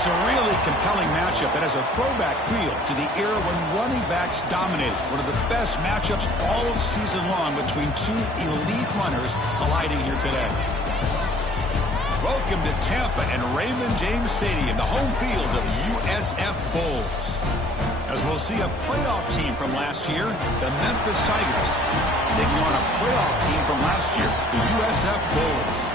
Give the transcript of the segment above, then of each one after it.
It's a really compelling matchup that has a throwback feel to the era when running backs dominated. One of the best matchups all season long between two elite runners colliding here today. Welcome to Tampa and Raymond James Stadium, the home field of USF Bulls. As we'll see a playoff team from last year, the Memphis Tigers, taking on a playoff team from last year, the USF Bulls.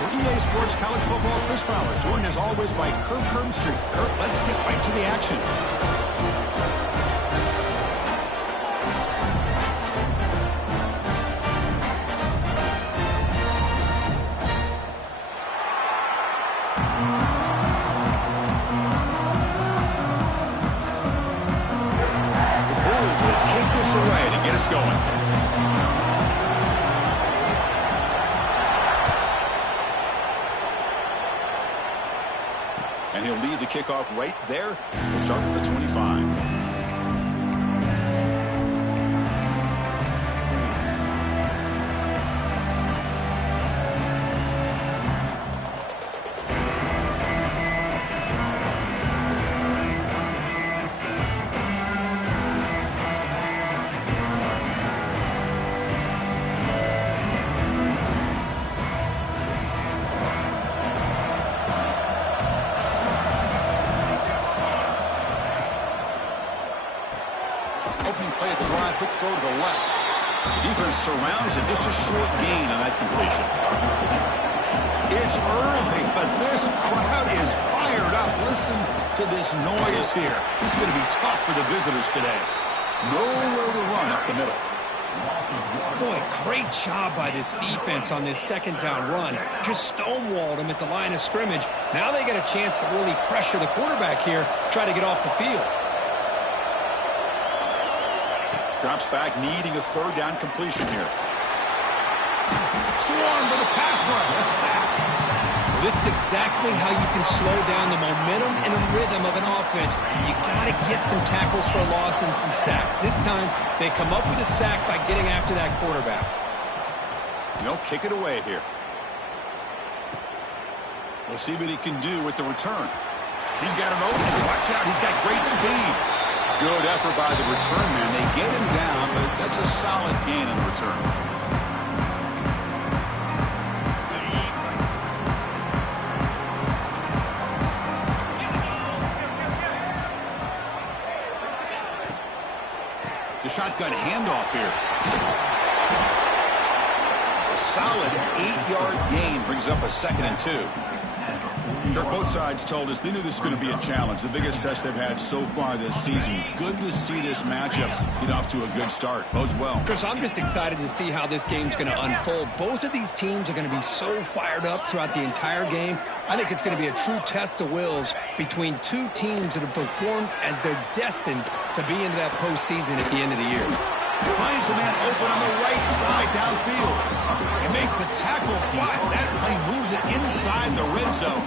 For EA Sports College Football, Chris Fowler, joined as always by Kirk Herbstreit. Kirk, let's get right to the action. The Bulls will kick this away to get us going. And he'll lead the kickoff right there. We'll start with the 25. Opening play at the drive, quick throw to the left. The defense surrounds it, just a short gain on that completion. It's early, but this crowd is fired up. Listen to this noise here. It's going to be tough for the visitors today. Nowhere to run up the middle. Boy, great job by this defense on this second down run. Just stonewalled him at the line of scrimmage. Now they get a chance to really pressure the quarterback here, try to get off the field. Drops back, needing a third down completion here. Swarmed with a pass rush, a sack. Well, this is exactly how you can slow down the momentum and the rhythm of an offense. You got to get some tackles for a loss and some sacks. This time, they come up with a sack by getting after that quarterback. They'll kick it away here. We'll see what he can do with the return. He's got an opening. Watch out, he's got great speed. Good effort by the return man. They get him down, but that's a solid gain in the return. The shotgun handoff here. A solid 8-yard gain brings up a 2nd and 2. Kirk, both sides told us they knew this was going to be a challenge, the biggest test they've had so far this season. Good to see this matchup get off to a good start. Bodes well. Chris, I'm just excited to see how this game's going to unfold. Both of these teams are going to be so fired up throughout the entire game. I think it's going to be a true test of wills between two teams that have performed as they're destined to be into that postseason at the end of the year. Finds a man open on the right side downfield. And make the tackle, but that play moves it inside the red zone.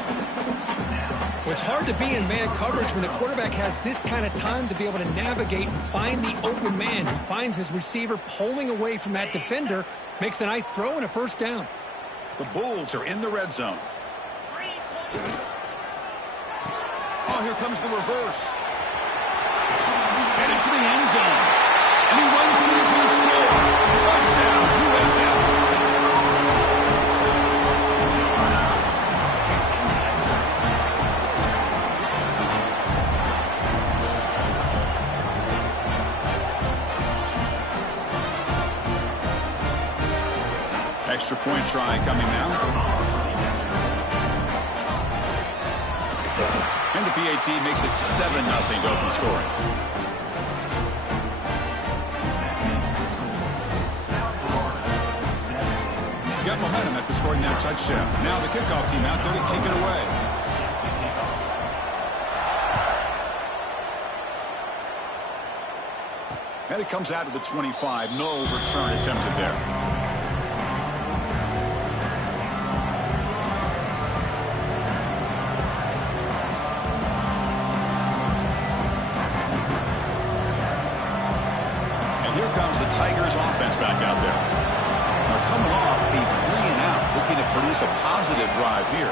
Well, it's hard to be in man coverage when the quarterback has this kind of time to be able to navigate and find the open man. He finds his receiver pulling away from that defender, makes a nice throw and a first down. The Bulls are in the red zone. Oh, here comes the reverse. Headed for the end zone. And he runs it in for the score. Touchdown, USF. Extra point try coming now. And the PAT makes it 7-0 to open scoring. Got momentum after scoring that touchdown. Now the kickoff team out there to kick it away. And it comes out to the 25. No return attempted there. Tigers offense back out there. They're coming off a 3-and-out, looking to produce a positive drive here.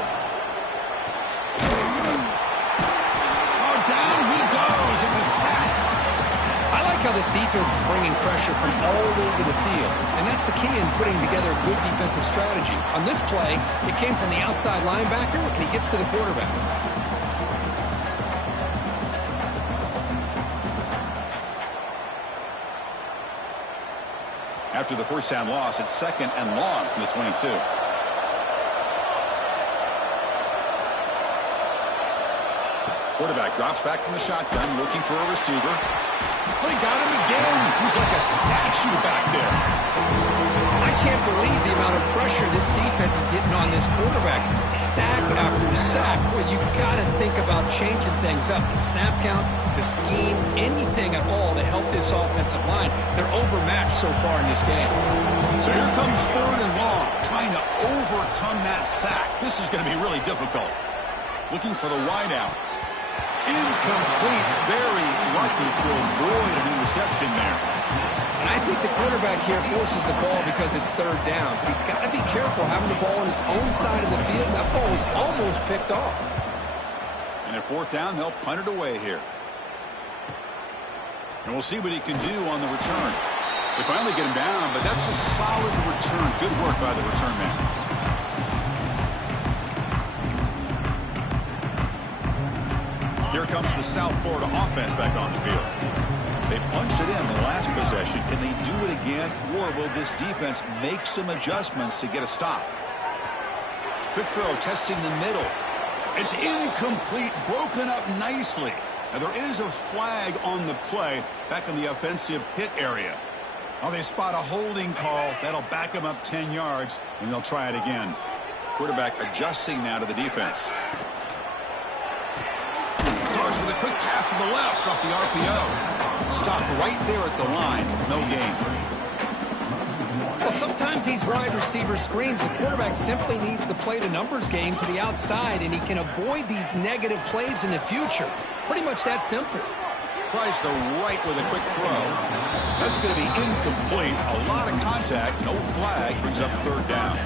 Now this defense is bringing pressure from all over the field, and that's the key in putting together a good defensive strategy. On this play, it came from the outside linebacker, and he gets to the quarterback. After the first down loss, it's 2nd and long from the 22. Quarterback drops back from the shotgun, looking for a receiver. They got him again. He's like a statue back there. I can't believe the amount of pressure this defense is getting on this quarterback. Sack after sack. Well, you got to think about changing things up. The snap count, the scheme, anything at all to help this offensive line. They're overmatched so far in this game. So here comes 3rd and long, trying to overcome that sack. This is going to be really difficult. Looking for the wideout. Incomplete. Very lucky to avoid an interception there. And I think the quarterback here forces the ball because it's 3rd down. He's got to be careful having the ball on his own side of the field. That ball was almost picked off. And at 4th down, they'll punt it away here. And we'll see what he can do on the return. They finally get him down, but that's a solid return. Good work by the return man. Here comes the South Florida offense back on the field. They punched it in the last possession. Can they do it again, or will this defense make some adjustments to get a stop? Quick throw, testing the middle. It's incomplete, broken up nicely. Now there is a flag on the play back in the offensive pit area. Oh, they spot a holding call. That'll back them up 10 yards, and they'll try it again. Quarterback adjusting now to the defense. Starts with a quick pass to the left off the RPO. Stopped right there at the line. No gain. Well, sometimes these wide receiver screens, the quarterback simply needs to play the numbers game to the outside, and he can avoid these negative plays in the future. Pretty much that simple. Tries the right with a quick throw. That's going to be incomplete. A lot of contact. No flag. Brings up 3rd down.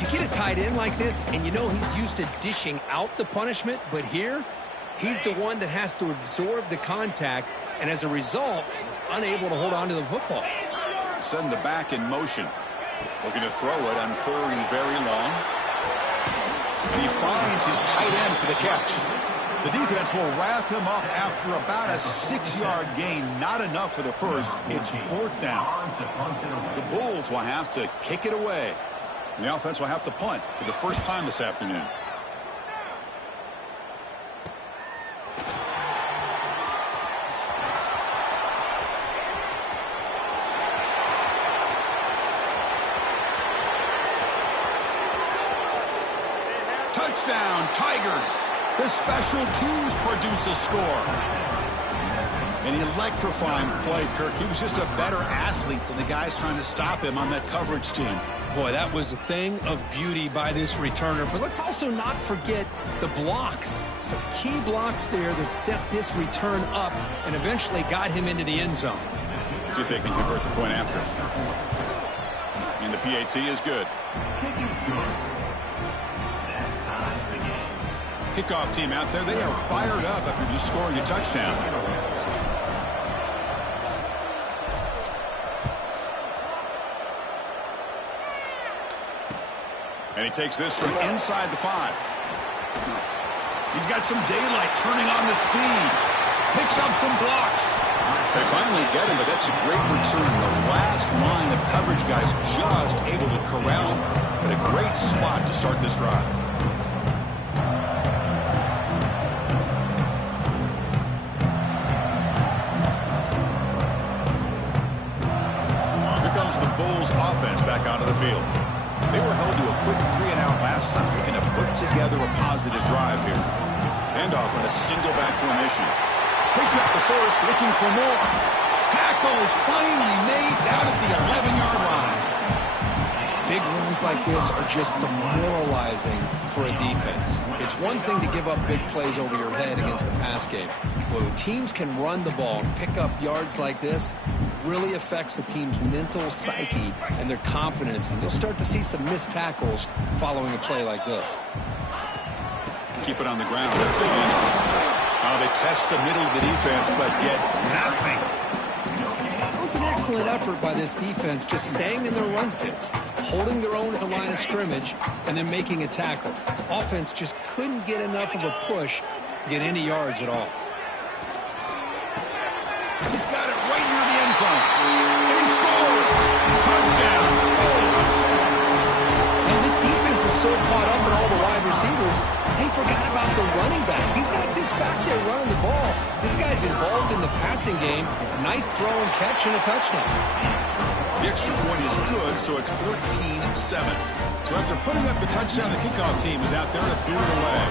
You get a tight end like this, and you know he's used to dishing out the punishment, but here, he's the one that has to absorb the contact, and as a result, he's unable to hold on to the football. Send the back in motion. Looking to throw it on 3rd and very long. And he finds his tight end for the catch. The defense will wrap him up after about a 6-yard gain. Not enough for the first. It's 4th down. The Bulls will have to kick it away. And the offense will have to punt for the first time this afternoon. Touchdown, Tigers. The special teams produce a score. An electrifying play, Kirk. He was just a better athlete than the guys trying to stop him on that coverage team. Boy, that was a thing of beauty by this returner. But let's also not forget the blocks. Some key blocks there that set this return up and eventually got him into the end zone. See if they can convert the point after. And the PAT is good. Kickoff team out there. They are fired up after just scoring a touchdown. And he takes this from inside the 5. He's got some daylight turning on the speed. Picks up some blocks. They finally get him, but that's a great return. The last line of coverage guys just able to corral him. But a great spot to start this drive. Here comes the Bulls offense back onto the field. They were held to a quick 3-and-out last time. Looking to put together a positive drive here. Handoff in a single back formation. Picks up the first, looking for more. Tackle is finally made down at the 11-yard line. Big runs like this are just demoralizing for a defense. It's one thing to give up big plays over your head against the pass game. But when teams can run the ball and pick up yards like this, really affects the team's mental psyche and their confidence. And you'll start to see some missed tackles following a play like this. Keep it on the ground. They test the middle of the defense, but get nothing. was an excellent effort by this defense, just staying in their run fits, holding their own at the line of scrimmage, and then making a tackle. Offense just couldn't get enough of a push to get any yards at all. He's got it right near the end zone. And he scores. Touchdown. Bulls. And this defense is so caught up in all the wide receivers, they forgot about the running back. He's not just back there running the ball. This guy's involved in the passing game. Nice throw and catch and a touchdown. The extra point is good, so it's 14-7. So after putting up the touchdown, the kickoff team is out there to boot it away.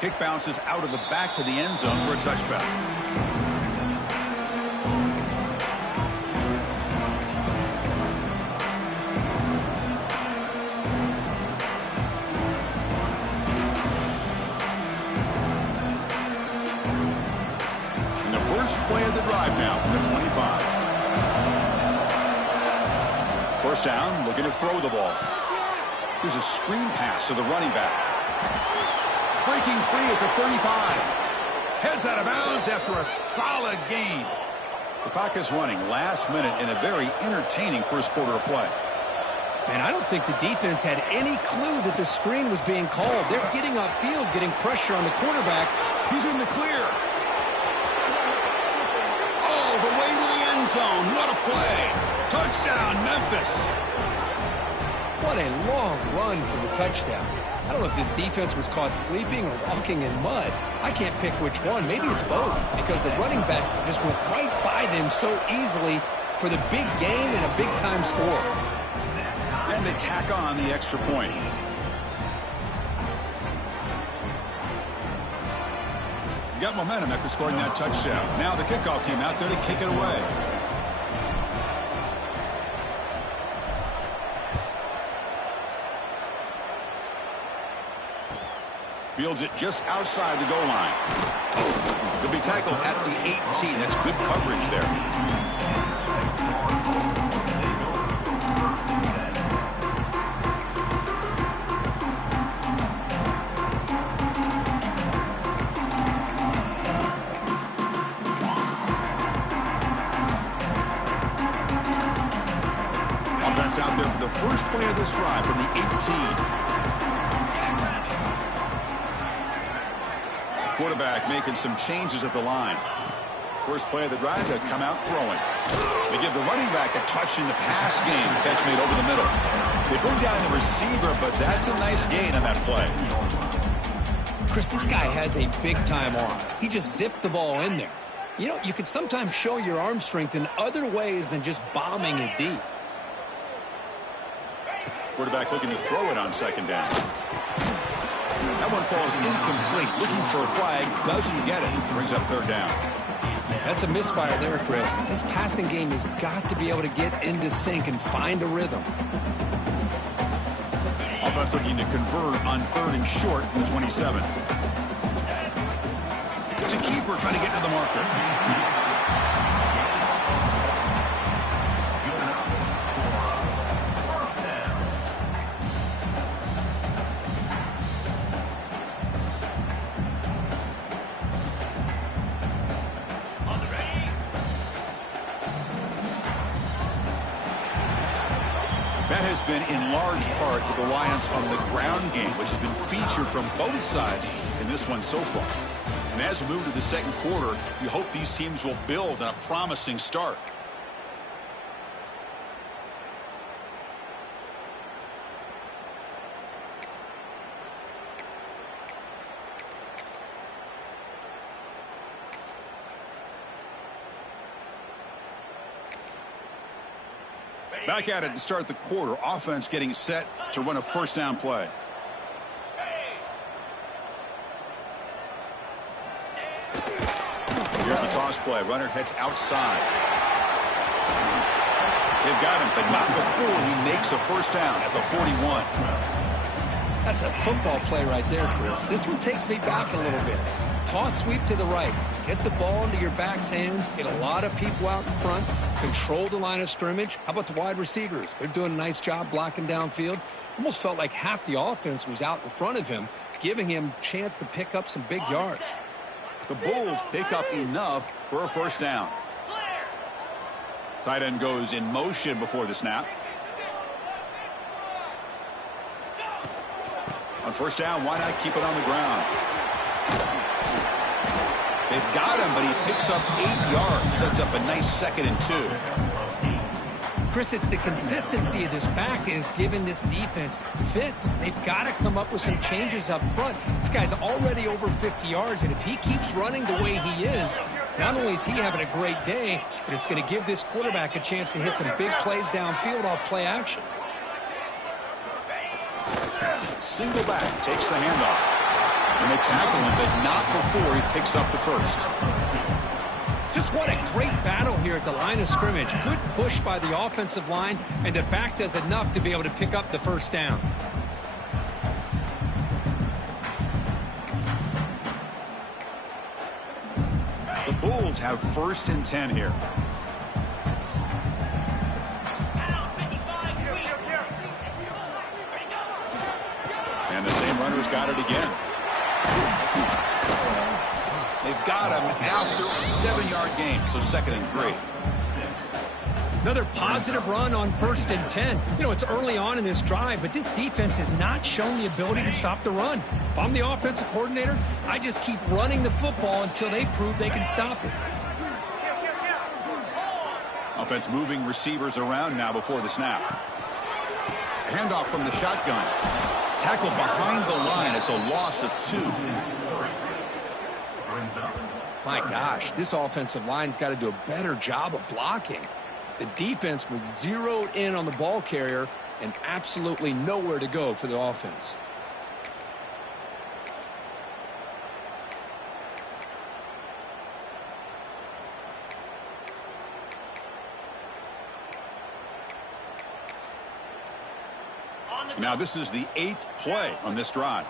Kick bounces out of the back of the end zone for a touchback. And the first play of the drive now from the 25. First down, looking to throw the ball. Here's a screen pass to the running back. Breaking free at the 35. Heads out of bounds after a solid gain. The clock is running last minute in a very entertaining first quarter of play. Man, I don't think the defense had any clue that the screen was being called. They're getting upfield, getting pressure on the quarterback. He's in the clear. All the way to the end zone. What a play. Touchdown, Memphis. What a long run for the touchdown. I don't know if this defense was caught sleeping or walking in mud. I can't pick which one. Maybe it's both, because the running back just went right by them so easily for the big gain and a big-time score. And they tack on the extra point. Got momentum after scoring that touchdown. Now the kickoff team out there to kick it away. Fields it just outside the goal line. He'll be tackled at the 18. That's good coverage there. Offense out there for the first play of this drive from the 18. Quarterback making some changes at the line. First play of the drive, they come out throwing. They give the running back a touch in the pass game. Catch made over the middle. They bring down the receiver, but that's a nice gain on that play. Chris, this guy has a big-time arm. He just zipped the ball in there. You know, you can sometimes show your arm strength in other ways than just bombing it deep. Quarterback looking to throw it on second down. That one falls incomplete. Looking for a flag. Doesn't get it. Brings up third down. That's a misfire there, Chris. This passing game has got to be able to get into sync and find a rhythm. Offense looking to convert on third and short from the 27. It's a keeper trying to get to the marker. That has been in large part to the reliance on the ground game, which has been featured from both sides in this one so far. And as we move to the second quarter, we hope these teams will build on a promising start. Back at it to start the quarter. Offense getting set to run a first down play. Here's the toss play. Runner heads outside. They've got him, but not before he makes a first down at the 41. That's a football play right there, Chris. This one takes me back a little bit. Toss sweep to the right. Get the ball into your back's hands. Get a lot of people out in front. Control the line of scrimmage. How about the wide receivers? They're doing a nice job blocking downfield. Almost felt like half the offense was out in front of him, giving him a chance to pick up some big yards. The Bulls pick up enough for a first down. Tight end goes in motion before the snap. On first down, why not keep it on the ground? They've got him, but he picks up 8 yards. Sets up a nice 2nd and 2. Chris, it's the consistency of this back is giving this defense fits. They've got to come up with some changes up front. This guy's already over 50 yards, and if he keeps running the way he is, not only is he having a great day, but it's going to give this quarterback a chance to hit some big plays downfield off play action. Single back takes the handoff. And they tackle him, but not before he picks up the first. Just what a great battle here at the line of scrimmage. Good push by the offensive line, and the back does enough to be able to pick up the first down. The Bulls have 1st and 10 here. And the same runner's got it again. They've got him after a 7-yard gain, so 2nd and 3. Another positive run on 1st and 10. You know, it's early on in this drive, but this defense has not shown the ability to stop the run. If I'm the offensive coordinator, I just keep running the football until they prove they can stop it. Offense moving receivers around now before the snap. Handoff from the shotgun. Tackle behind the line. It's a loss of 2. My gosh, this offensive line's got to do a better job of blocking. The defense was zeroed in on the ball carrier and absolutely nowhere to go for the offense. Now this is the 8th play on this drive.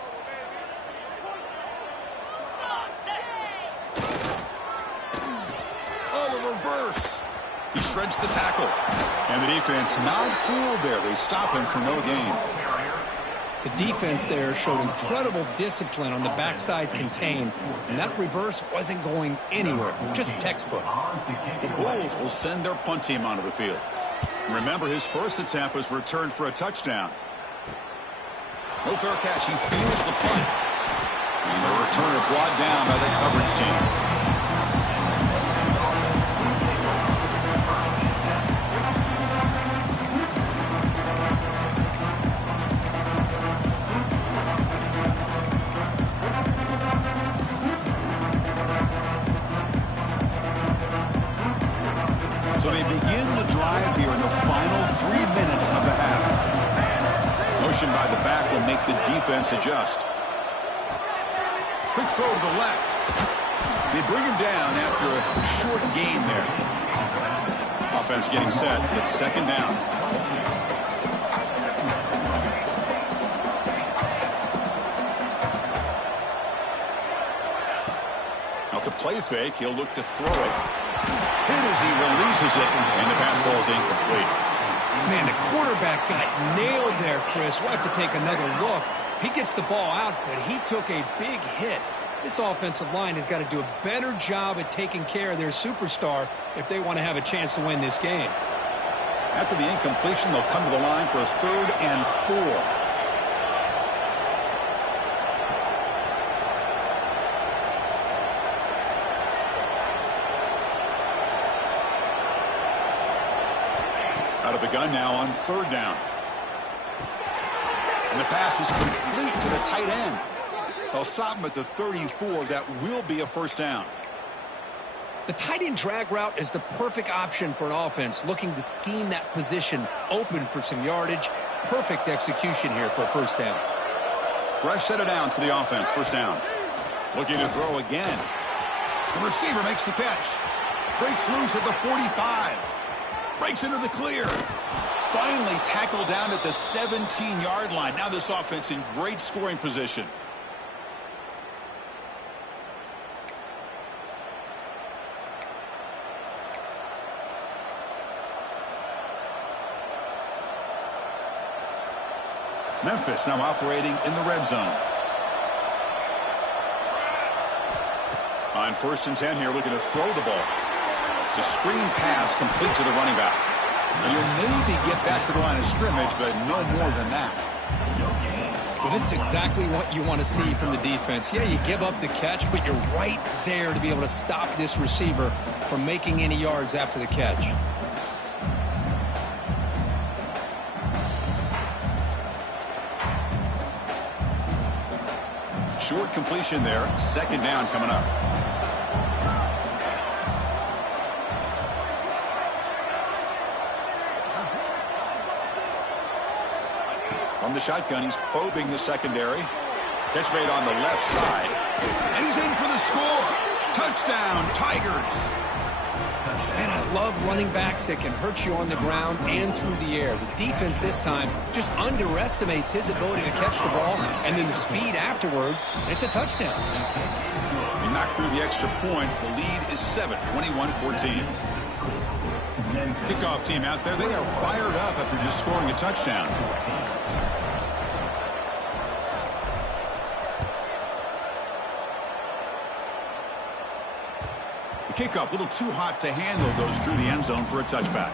Oh, the reverse. He shreds the tackle. And the defense not fooled there. They stop him for no gain. The defense there showed incredible discipline on the backside contain, and that reverse wasn't going anywhere. Just textbook. The Bulls will send their punt team onto the field. Remember, his first attempt was returned for a touchdown. No fair catch. He feels the punt. And the returner brought down by the coverage team. So they begin the drive here in the final 3 minutes of the half. Motion by the back will make the defense adjust. Quick throw to the left. They bring him down after a short gain there. Offense getting set. It's 2nd down. Off the play fake, he'll look to throw it. Hit as he releases it, and the pass ball is incomplete. Man, the quarterback got nailed there, Chris. We'll have to take another look. He gets the ball out, but he took a big hit. This offensive line has got to do a better job at taking care of their superstar if they want to have a chance to win this game. After the incompletion, they'll come to the line for a 3rd and 4. Out of the gun now on 3rd down. And the pass is complete to the tight end. They'll stop him at the 34. That will be a first down. The tight end drag route is the perfect option for an offense looking to scheme that position open for some yardage. Perfect execution here for a first down. Fresh set of downs for the offense. First down. Looking to throw again. The receiver makes the catch. Breaks loose at the 45. Breaks into the clear. Finally tackled down at the 17-yard line. Now this offense in great scoring position. Memphis now operating in the red zone. On 1st and 10 here, looking to throw the ball. It's a screen pass complete to the running back. And you'll maybe get back to the line of scrimmage, but no more than that. Well, this is exactly what you want to see from the defense. Yeah, you give up the catch, but you're right there to be able to stop this receiver from making any yards after the catch. Short completion there. 2nd down coming up. From the shotgun, he's probing the secondary. Catch made on the left side. And he's in for the score. Touchdown, Tigers. And I love running backs that can hurt you on the ground and through the air. The defense this time just underestimates his ability to catch the ball, and then the speed afterwards, it's a touchdown. He knocked through the extra point. The lead is 7, 21-14. Kickoff team out there, they are fired up after just scoring a touchdown. Kickoff, a little too hot to handle, goes through the end zone for a touchback.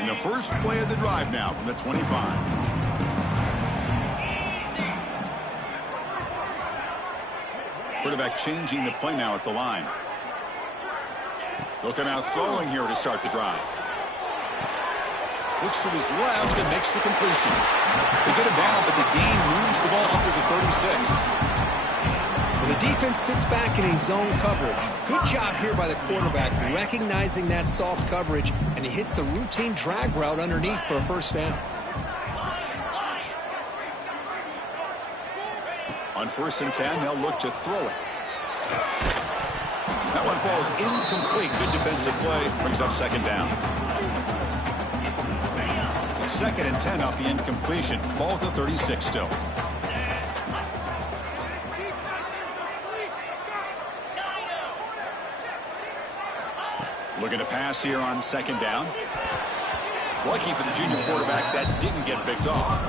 In the first play of the drive now from the 25. Quarterback changing the play now at the line. They'll come out throwing here to start the drive. Looks to his left and makes the completion. They get him down, but the gain moves the ball up to the 36. Well, the defense sits back in a zone coverage. Good job here by the quarterback recognizing that soft coverage, and he hits the routine drag route underneath for a 1st down. On 1st and 10, they'll look to throw it. That one falls incomplete. Good defensive play. Brings up 2nd down. 2nd and 10 off the incompletion. Ball to 36 still. Looking to pass here on 2nd down. Lucky for the junior quarterback that didn't get picked off.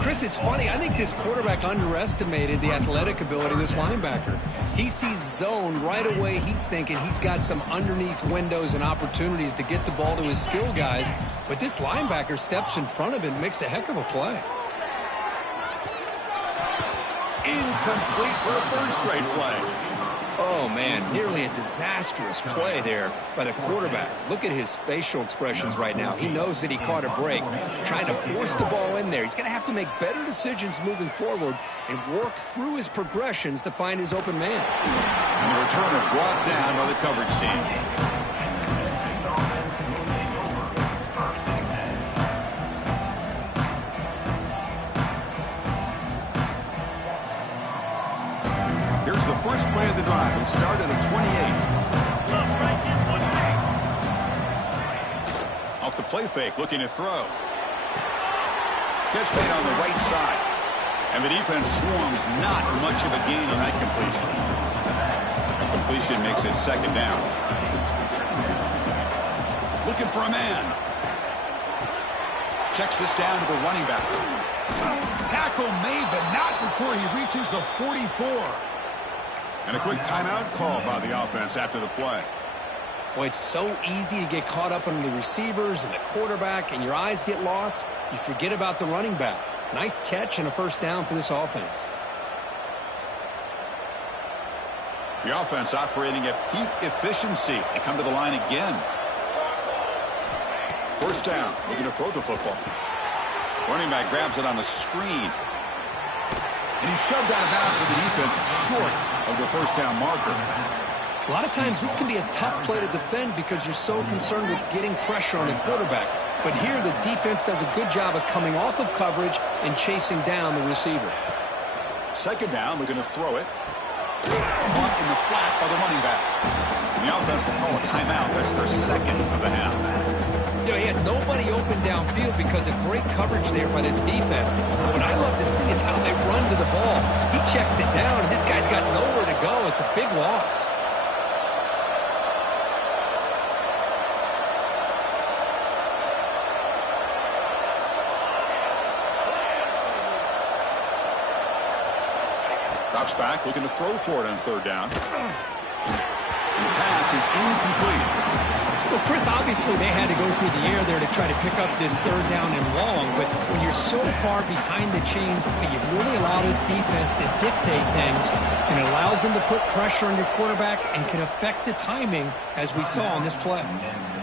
Chris, it's funny. I think this quarterback underestimated the athletic ability of this linebacker. He sees zone right away. He's thinking he's got some underneath windows and opportunities to get the ball to his skill guys. But this linebacker steps in front of him and makes a heck of a play. Incomplete for a 3rd straight play. Oh, man, nearly a disastrous play there by the quarterback. Look at his facial expressions right now. He knows that he caught a break, trying to force the ball in there. He's going to have to make better decisions moving forward and work through his progressions to find his open man. And the returner brought down by the coverage team. First play of the drive. It started at the 28. Off the play fake, looking to throw. Catch made on the right side. And the defense swarms. Not much of a gain on that completion. The completion makes it 2nd down. Looking for a man. Checks this down to the running back. Tackle made, but not before he reaches the 44. And a quick timeout called by the offense after the play. Well, it's so easy to get caught up on the receivers and the quarterback, and your eyes get lost. You forget about the running back. Nice catch and a 1st down for this offense. The offense operating at peak efficiency. They come to the line again. 1st down. Looking to throw the football. Running back grabs it on a screen. And he's shoved out of bounds with the defense short of the 1st down marker. A lot of times this can be a tough play to defend because you're so concerned with getting pressure on the quarterback. But here the defense does a good job of coming off of coverage and chasing down the receiver. 2nd down, we're going to throw it. Caught in the flat by the running back. And the offense will call a timeout. That's their 2nd of the half. You know, he had nobody open downfield because of great coverage there by this defense. What I love to see is how they run to the ball. He checks it down, and this guy's got nowhere to go. It's a big loss. Drops back, looking to throw for it on third down. And the pass is incomplete. Well, Chris, obviously they had to go through the air there to try to pick up this third down and long, but when you're so far behind the chains, you really allow this defense to dictate things, and it allows them to put pressure on your quarterback and can affect the timing, as we saw on this play.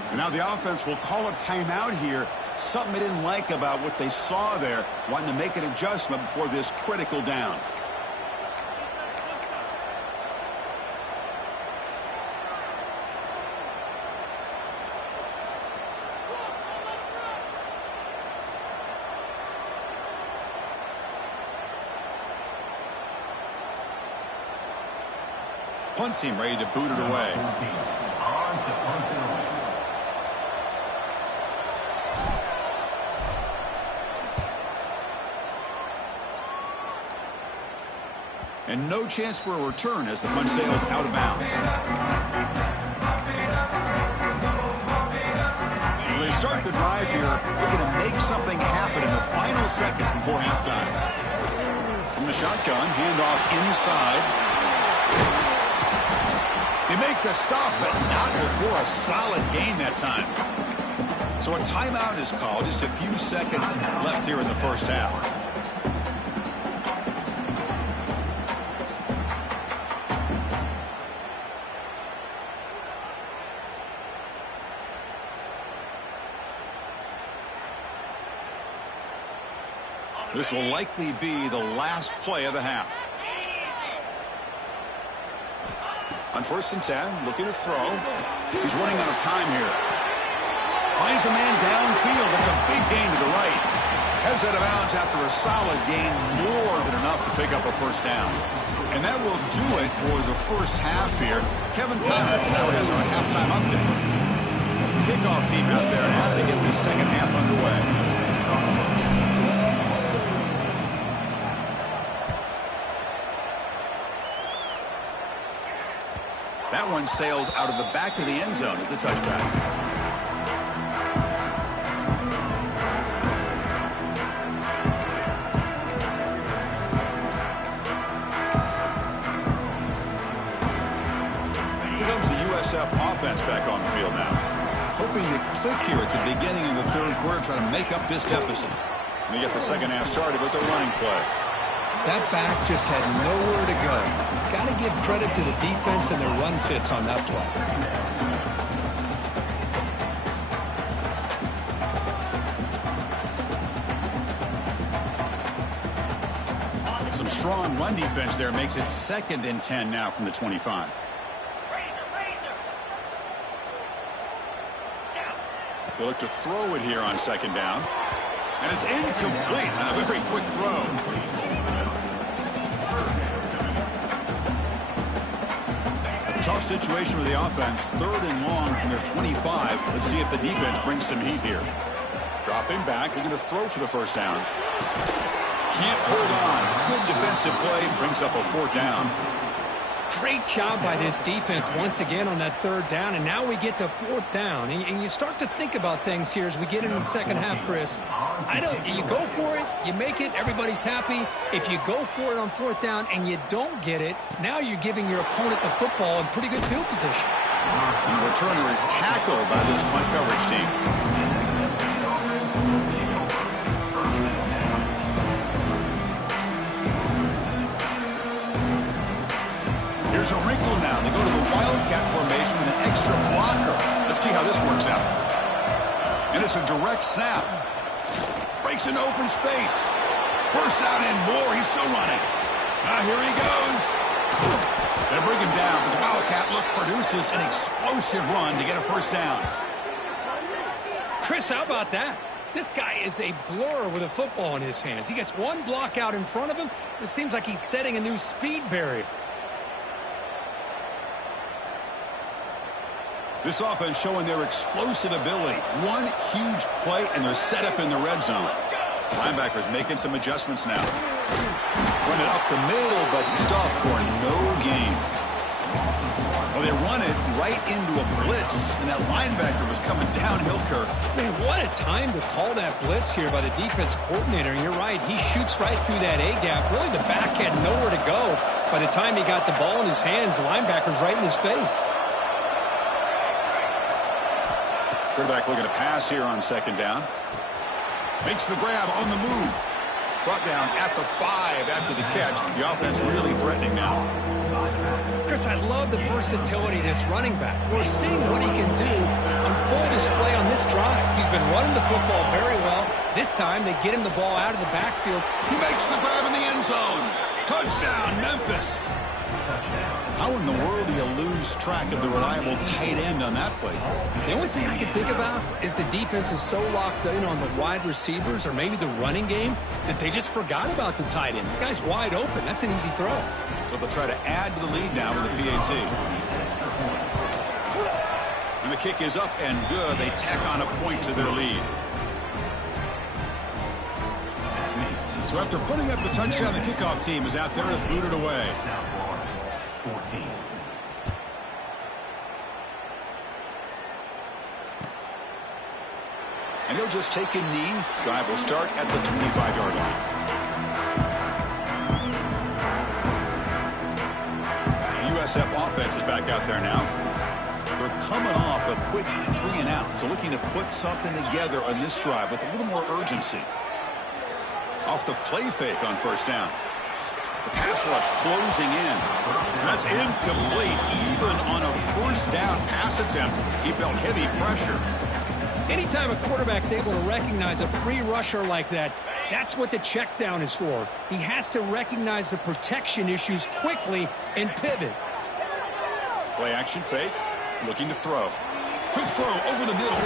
And now the offense will call a timeout here. Something they didn't like about what they saw there, wanting to make an adjustment before this critical down. Punt team ready to boot it away. And no chance for a return as the punt sails out of bounds. So they start the drive here, looking to make something happen in the final seconds before halftime. From the shotgun, handoff inside. They make the stop, but not before a solid gain that time. So a timeout is called. Just a few seconds left here in the first half. This will likely be the last play of the half. On 1st and 10, looking to throw. He's running out of time here. Finds a man downfield. That's a big gain to the right. Heads out of bounds after a solid gain, more than enough to pick up a first down. And that will do it for the first half here. Kevin Connors now has our halftime update. Kickoff team out there now to get this second half underway. That one sails out of the back of the end zone at the touchback. Here comes the USF offense back on the field now. Hoping to click here at the beginning of the third quarter, try to make up this deficit. And they get the second half started with a running play. That back just had nowhere to go. Got to give credit to the defense and their run fits on that play. Some strong run defense there makes it 2nd and 10 now from the 25. They look to throw it here on 2nd down. And it's incomplete on a very quick throw. Tough situation with the offense. 3rd and long from their 25. Let's see if the defense brings some heat here. Dropping back, looking to throw for the first down. Can't hold on. Good defensive play, brings up a 4th down. Great job by this defense once again on that 3rd down, and now we get to 4th down. And you start to think about things here as we get into the second half, Chris. You go for it, you make it, everybody's happy. If you go for it on 4th down and you don't get it, now you're giving your opponent the football in pretty good field position. And the returner is tackled by this punt coverage team. Here's a wrinkle now. They go to the Wildcat formation with an extra blocker. Let's see how this works out. And it's a direct snap. Breaks into open space. First down and more. He's still running. Here he goes. They bring him down, but the Wildcat look produces an explosive run to get a first down. Chris, how about that? This guy is a blur with a football in his hands. He gets one block out in front of him. It seems like he's setting a new speed barrier. This offense showing their explosive ability. One huge play, and they're set up in the red zone. Linebackers making some adjustments now. Run it up the middle, but stuffed for no gain. Well, they run it right into a blitz, and that linebacker was coming downhill, Kirk. Man, what a time to call that blitz here by the defensive coordinator. And you're right, he shoots right through that A-gap. Really, the back had nowhere to go. By the time he got the ball in his hands, the linebacker's right in his face. Quarterback looking to pass here on second down. Makes the grab on the move. Brought down at the 5 after the catch. The offense really threatening now. Chris, I love the versatility of this running back. We're seeing what he can do on full display on this drive. He's been running the football very well. This time, they get him the ball out of the backfield. He makes the grab in the end zone. Touchdown, Memphis. How in the world do you lose track of the reliable tight end on that play? The only thing I can think about is the defense is so locked in on the wide receivers or maybe the running game that they just forgot about the tight end. The guy's wide open. That's an easy throw. So they'll try to add to the lead now with a PAT. And the kick is up and good. They tack on a point to their lead. So after putting up the touchdown, the kickoff team is out there to boot it away. And he'll just take a knee. Drive will start at the 25-yard line. USF offense is back out there now. They're coming off a quick 3-and-out, so looking to put something together on this drive with a little more urgency. Off the play fake on first down. The pass rush closing in. That's incomplete. Even on a first down pass attempt, he felt heavy pressure. Anytime a quarterback's able to recognize a free rusher like that, that's what the check down is for. He has to recognize the protection issues quickly and pivot. Play action fake. Looking to throw. Quick throw over the middle.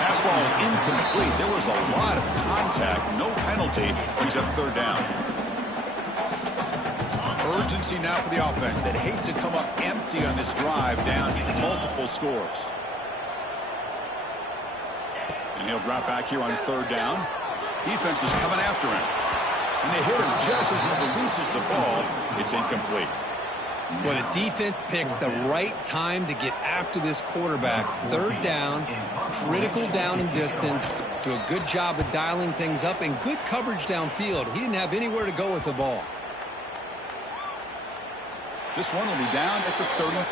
Pass ball is incomplete. There was a lot of contact. No penalty. Brings up third down. Urgency now for the offense that hate to come up empty on this drive down multiple scores. And he'll drop back here on third down. Defense is coming after him. And they hit him just as he releases the ball. It's incomplete. Well, the defense picks the right time to get after this quarterback. Third down, critical down and distance. Do a good job of dialing things up and good coverage downfield. He didn't have anywhere to go with the ball. This one will be down at the 35.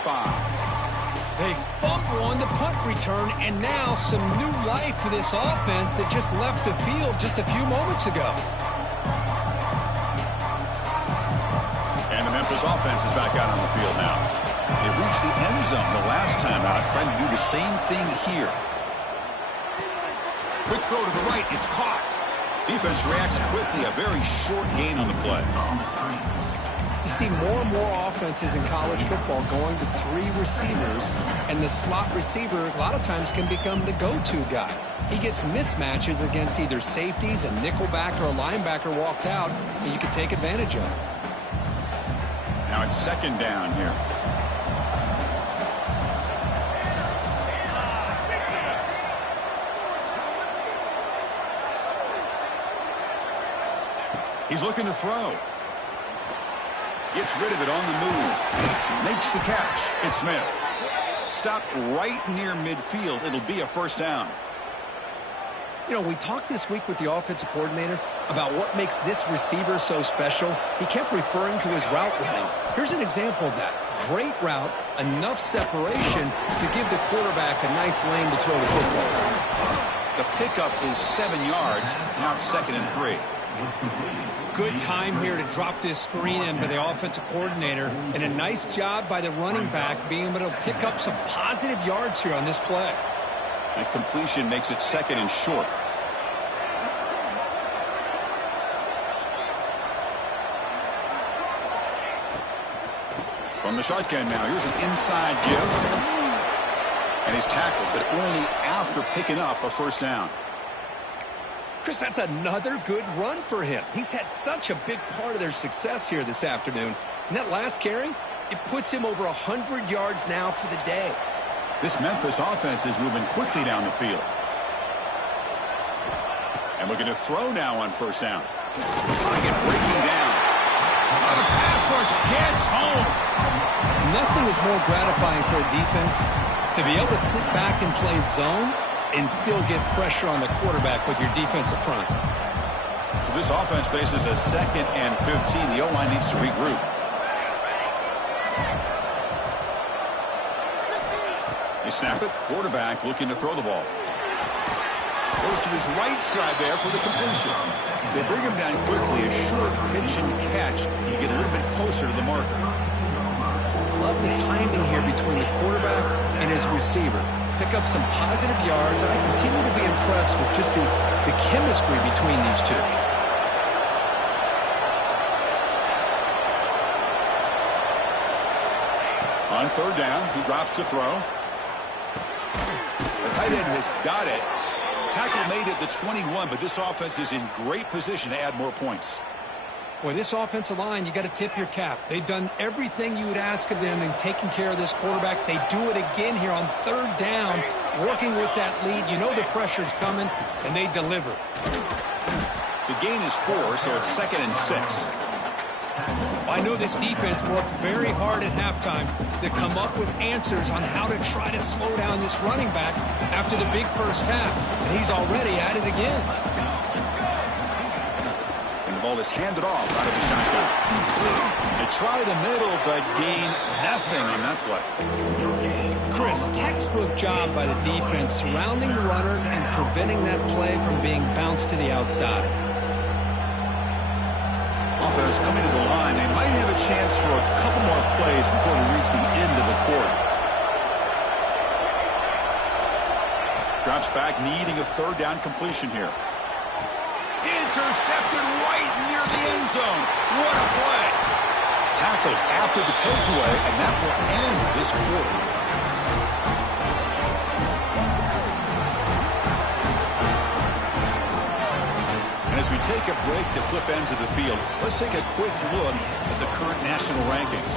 They fumble on the punt return, and now some new life for this offense that just left the field just a few moments ago. And the Memphis offense is back out on the field now. They reached the end zone the last time out, trying to do the same thing here. Quick throw to the right. It's caught. Defense reacts quickly. A very short gain on the play. You see more and more offenses in college football going to 3 receivers, and the slot receiver a lot of times can become the go-to guy. He gets mismatches against either safeties, a nickelback, or a linebacker walked out, and you can take advantage of it. Now it's second down here. He's looking to throw. Gets rid of it on the move. Makes the catch. It's Smith. Stopped right near midfield. It'll be a first down. You know, we talked this week with the offensive coordinator about what makes this receiver so special. He kept referring to his route running. Here's an example of that. Great route, enough separation to give the quarterback a nice lane to throw the football. The pickup is 7 yards. Now it's 2nd and 3. Good time here to drop this screen in by the offensive coordinator, and a nice job by the running back being able to pick up some positive yards here on this play. That completion makes it 2nd and short. From the shotgun now, here's an inside give. And he's tackled, but only after picking up a first down. Chris, that's another good run for him. He's had such a big part of their success here this afternoon. And that last carry, it puts him over 100 yards now for the day. This Memphis offense is moving quickly down the field. And looking to throw now on first down. Target breaking down. Oh, the pass rush gets home. Nothing is more gratifying for a defense to be able to sit back and play zone and still get pressure on the quarterback with your defensive front. This offense faces a 2nd and 15. The O-line needs to regroup. They snap it. Quarterback looking to throw the ball. Goes to his right side there for the completion. They bring him down quickly. A short pitch and catch. You get a little bit closer to the marker. Love the timing here between the quarterback and his receiver. Pick up some positive yards, and I continue to be impressed with just the chemistry between these two. On third down, he drops to throw. The tight end has got it. Tackle made at the 21, but this offense is in great position to add more points. Boy, this offensive line, you got to tip your cap. They've done everything you would ask of them in taking care of this quarterback. They do it again here on third down, working with that lead. You know the pressure's coming, and they deliver. The gain is 4, so it's 2nd and 6. I know this defense worked very hard at halftime to come up with answers on how to try to slow down this running back after the big first half, and he's already at it again. And the ball is handed off out of the shotgun. They try the middle, but gain nothing on that play. Chris, textbook job by the defense surrounding the runner and preventing that play from being bounced to the outside. Offense coming to the line. They might have a chance for a couple more plays before we reach the end of the quarter. Drops back, needing a third down completion here. Intercepted right near the end zone. What a play. Tackled after the takeaway, and that will end this quarter. As we take a break to flip ends of the field, let's take a quick look at the current national rankings.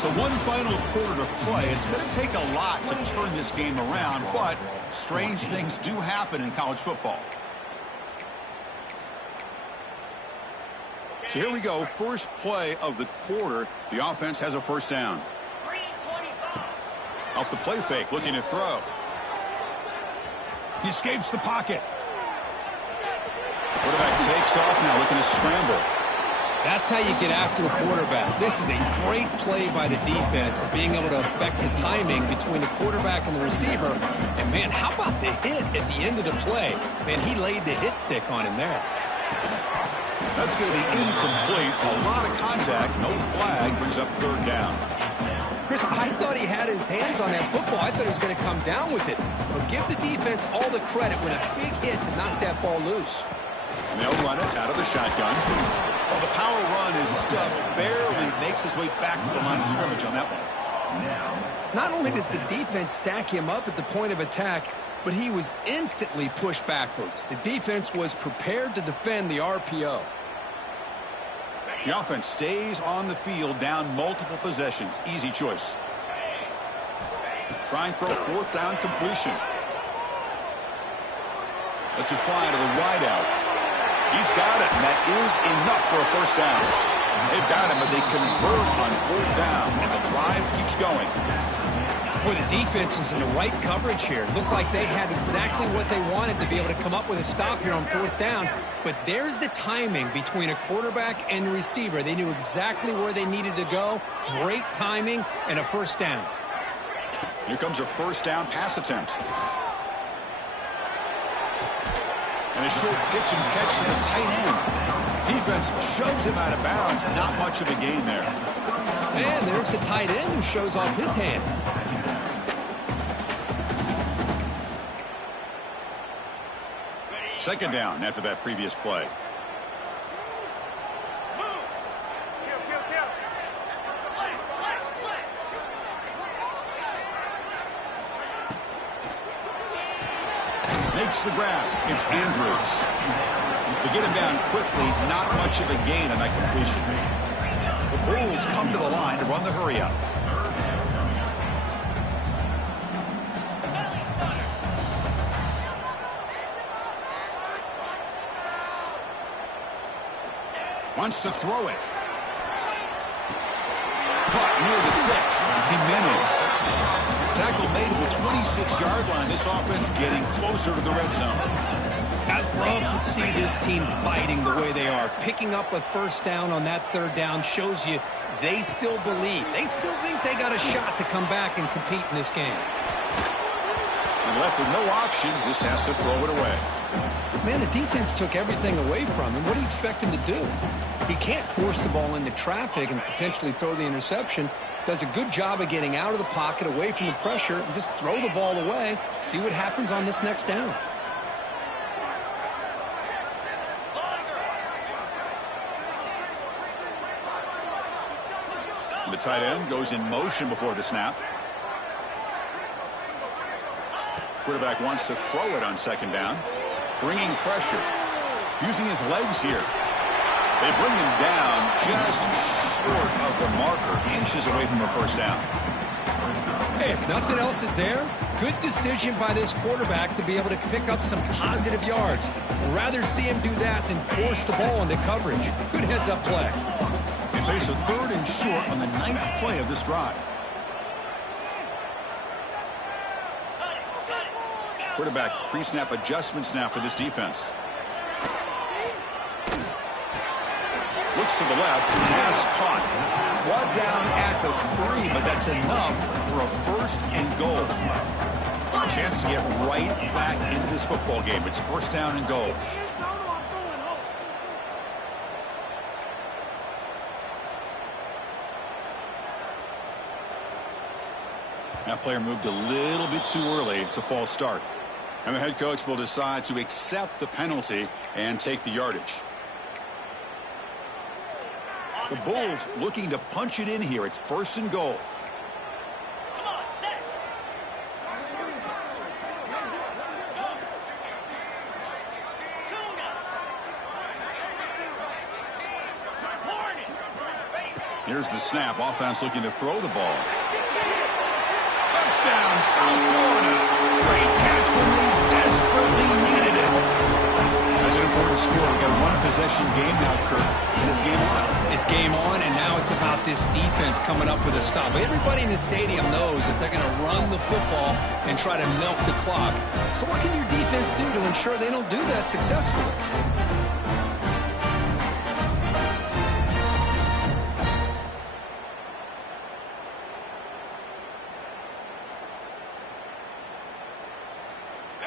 So one final quarter to play. It's going to take a lot to turn this game around, but strange things do happen in college football. So here we go. First play of the quarter. The offense has a first down. Off the play fake, looking to throw. He escapes the pocket. Quarterback takes off now, looking to scramble. That's how you get after the quarterback. This is a great play by the defense of being able to affect the timing between the quarterback and the receiver. And, man, how about the hit at the end of the play? Man, he laid the hit stick on him there. That's going to be incomplete. A lot of contact. No flag. Brings up third down. Chris, I thought he had his hands on that football. I thought he was going to come down with it. But give the defense all the credit with a big hit to knock that ball loose. And they'll run it out of the shotgun. Well, the power run is stuffed. Barely makes his way back to the line of scrimmage on that one. Not only does the defense stack him up at the point of attack, but he was instantly pushed backwards. The defense was prepared to defend the RPO. The offense stays on the field, down multiple possessions. Easy choice. Trying for a fourth down completion. Let's it fly to the wideout. He's got it, and that is enough for a first down. They've got him, but they convert on fourth down, and the drive keeps going. Boy, the defense is in the right coverage here. Looked like they had exactly what they wanted to be able to come up with a stop here on fourth down. But there's the timing between a quarterback and receiver. They knew exactly where they needed to go. Great timing and a first down. Here comes a first down pass attempt. And a short pitch and catch to the tight end. Defense shoves him out of bounds. Not much of a gain there. And there's the tight end who shows off his hands. Second down after that previous play. Makes the grab. It's Andrews. They get him down quickly. Not much of a gain on that completion. The Bulls come to the line to run the hurry up. Wants to throw it. Caught near the sticks. It's Jimenez. Tackle made at the 26-yard line. This offense getting closer to the red zone. I love to see this team fighting the way they are. Picking up a first down on that third down shows you they still believe. They still think they got a shot to come back and compete in this game. And left with no option, just has to throw it away. Man, the defense took everything away from him. What do you expect him to do? He can't force the ball into traffic and potentially throw the interception. Does a good job of getting out of the pocket, away from the pressure, and just throw the ball away. See what happens on this next down. The tight end goes in motion before the snap. Quarterback wants to throw it on second down. Bringing pressure. Using his legs here. They bring him down just short of the marker. Inches away from a first down. Hey, if nothing else is there, good decision by this quarterback to be able to pick up some positive yards. I'd rather see him do that than force the ball into coverage. Good heads-up play. They face a 3rd and short on the 9th play of this drive. Quarterback pre-snap adjustments now for this defense. Looks to the left, pass caught. Brought down at the 3, but that's enough for a 1st and goal. A chance to get right back into this football game. It's 1st down and goal. That player moved a little bit too early. It's a false start. And the head coach will decide to accept the penalty and take the yardage. The Bulls looking to punch it in here. It's 1st and goal. Here's the snap. Offense looking to throw the ball. Touchdown, South Florida. Great catch when they desperately needed it. That's an important score. We've got a 1-possession game now, Kurt. And it's game on. It's game on, and now it's about this defense coming up with a stop. Everybody in the stadium knows that they're going to run the football and try to milk the clock. So what can your defense do to ensure they don't do that successfully?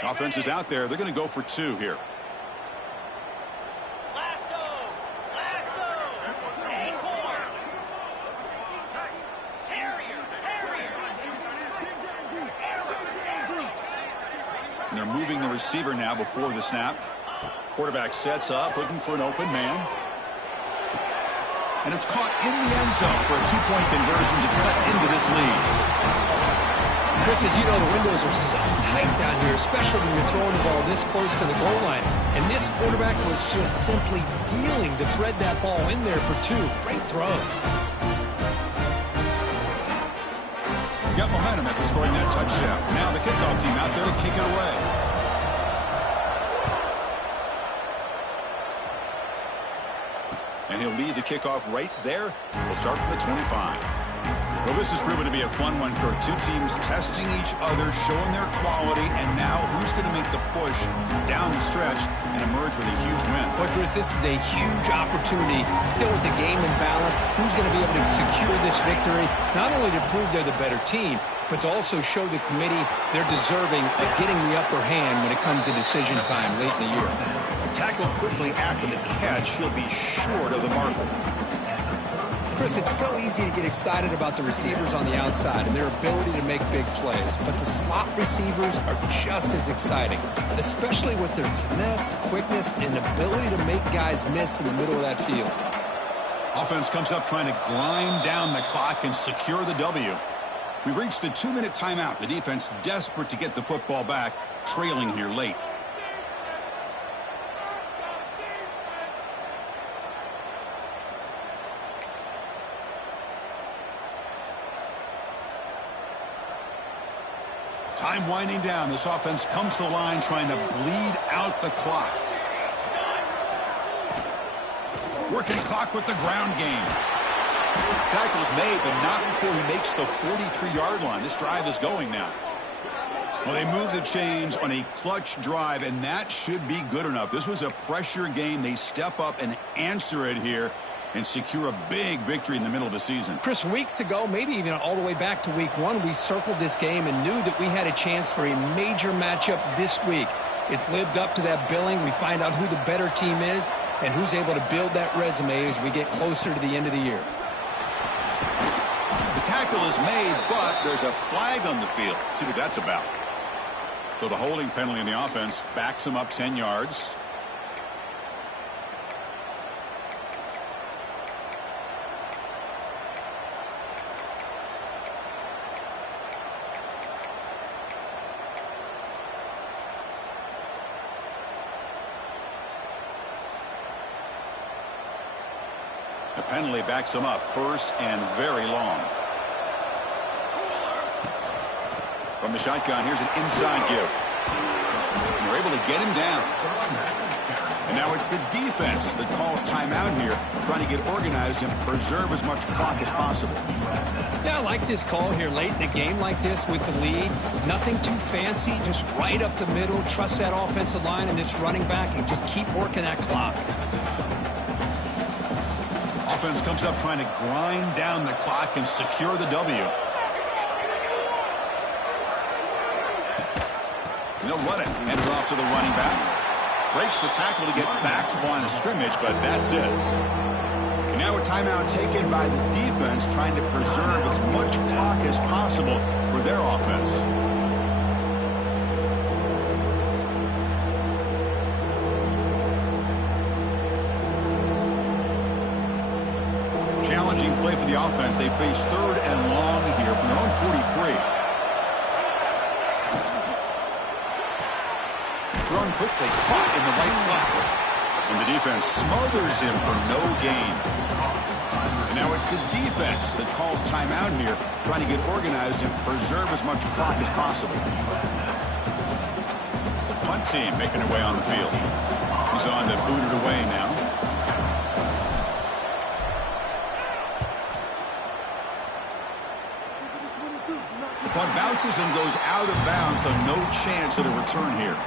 Offense is out there. They're going to go for 2 here. And they're moving the receiver now before the snap. Quarterback sets up, looking for an open man. And it's caught in the end zone for a 2-point conversion to cut into this lead. Chris, as you know, the windows are so tight down here, especially when you're throwing the ball this close to the goal line. And this quarterback was just simply dealing to thread that ball in there for 2. Great throw. Got momentum after scoring that touchdown. Now the kickoff team out there to kick it away. And he'll lead the kickoff right there. We'll start from the 25. Well, this has proven to be a fun one, Kurt. 2 teams testing each other, showing their quality, and now who's going to make the push down the stretch and emerge with a huge win? Well, Chris, this is a huge opportunity. Still with the game in balance, who's going to be able to secure this victory, not only to prove they're the better team, but to also show the committee they're deserving of getting the upper hand when it comes to decision time late in the year. Tackled quickly after the catch, he'll be short of the marker. Chris, it's so easy to get excited about the receivers on the outside and their ability to make big plays, but the slot receivers are just as exciting, especially with their finesse, quickness, and ability to make guys miss in the middle of that field. Offense comes up trying to grind down the clock and secure the W. We've reached the 2-minute timeout. The defense desperate to get the football back, trailing here late. Time winding down. This offense comes to the line trying to bleed out the clock. Working clock with the ground game. Tackle's made, but not before he makes the 43-yard line. This drive is going now. Well, they moved the chains on a clutch drive, and that should be good enough. This was a pressure game. They step up and answer it here and secure a big victory in the middle of the season. Chris, weeks ago, maybe even all the way back to week 1, we circled this game and knew that we had a chance for a major matchup this week. It lived up to that billing. We find out who the better team is and who's able to build that resume as we get closer to the end of the year. The tackle is made, but there's a flag on the field. Let's see what that's about. So the holding penalty in the offense backs him up 10 yards. The penalty backs him up first and very long. From the shotgun, here's an inside give. And they're able to get him down. And now it's the defense that calls timeout here, trying to get organized and preserve as much clock as possible. Yeah, I like this call here late in the game like this with the lead. Nothing too fancy, just right up the middle. Trust that offensive line and this running back and just keep working that clock. Offense comes up trying to grind down the clock and secure the W. They'll run it. Hand it off to the running back. Breaks the tackle to get back to the line of scrimmage, but that's it. And now a timeout taken by the defense, trying to preserve as much clock as possible for their offense. Challenging play for the offense. They face 3rd and long here from their own 43. Thrown quickly, caught in the right flat. And the defense smothers him for no gain. And now it's the defense that calls timeout here, trying to get organized and preserve as much clock as possible. The punt team making their way on the field. He's on to boot it away now. The punt bounces and goes out of bounds, so no chance at a return here.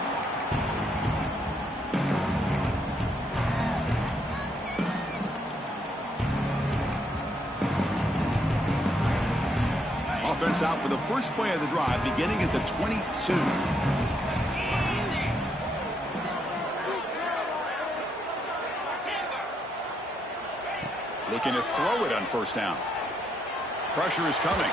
Offense out for the first play of the drive, beginning at the 22. Looking to throw it on first down. Pressure is coming.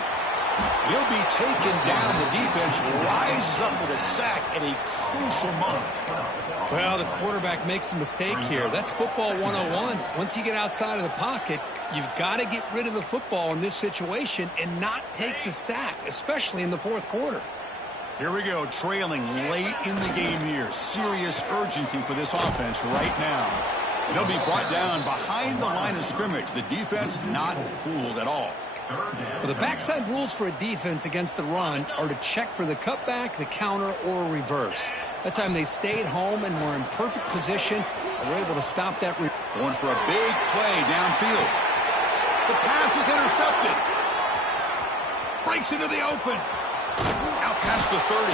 He'll be taken down. The defense rises up with a sack at a crucial moment. Well, the quarterback makes a mistake here. That's football 101. Once you get outside of the pocket, you've got to get rid of the football in this situation and not take the sack, especially in the 4th quarter. Here we go, trailing late in the game here. Serious urgency for this offense right now. And he'll be brought down behind the line of scrimmage. The defense not fooled at all. Well, the backside rules for a defense against the run are to check for the cutback, the counter, or a reverse. That time they stayed home and were in perfect position and were able to stop that. Going for a big play downfield. The pass is intercepted. Breaks into the open. Out past the 30.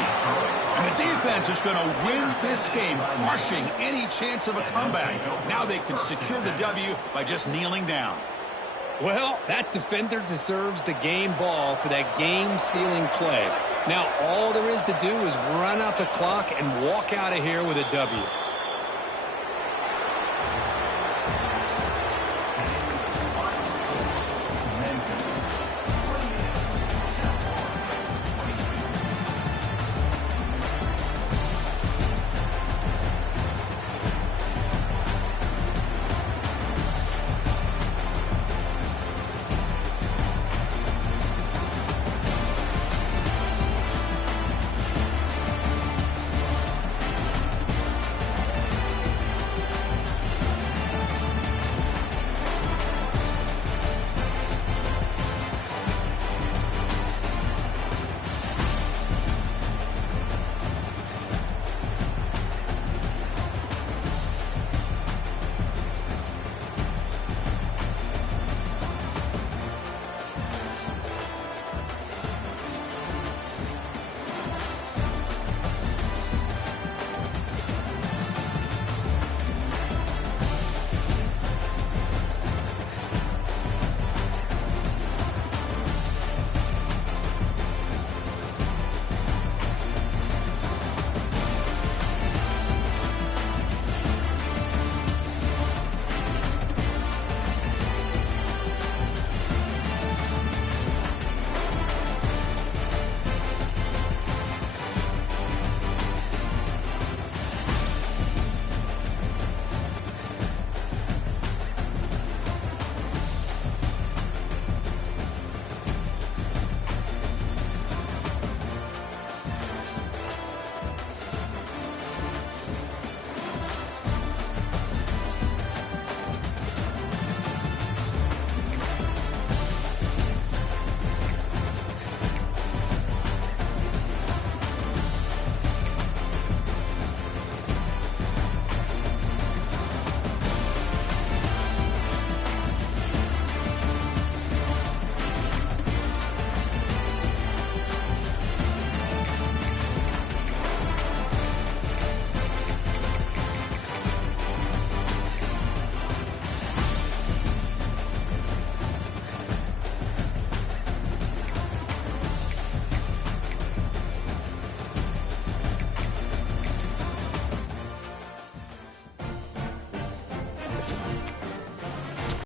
And the defense is going to win this game, crushing any chance of a comeback. Now they can secure the W by just kneeling down. Well, that defender deserves the game ball for that game-sealing play. Now, all there is to do is run out the clock and walk out of here with a W.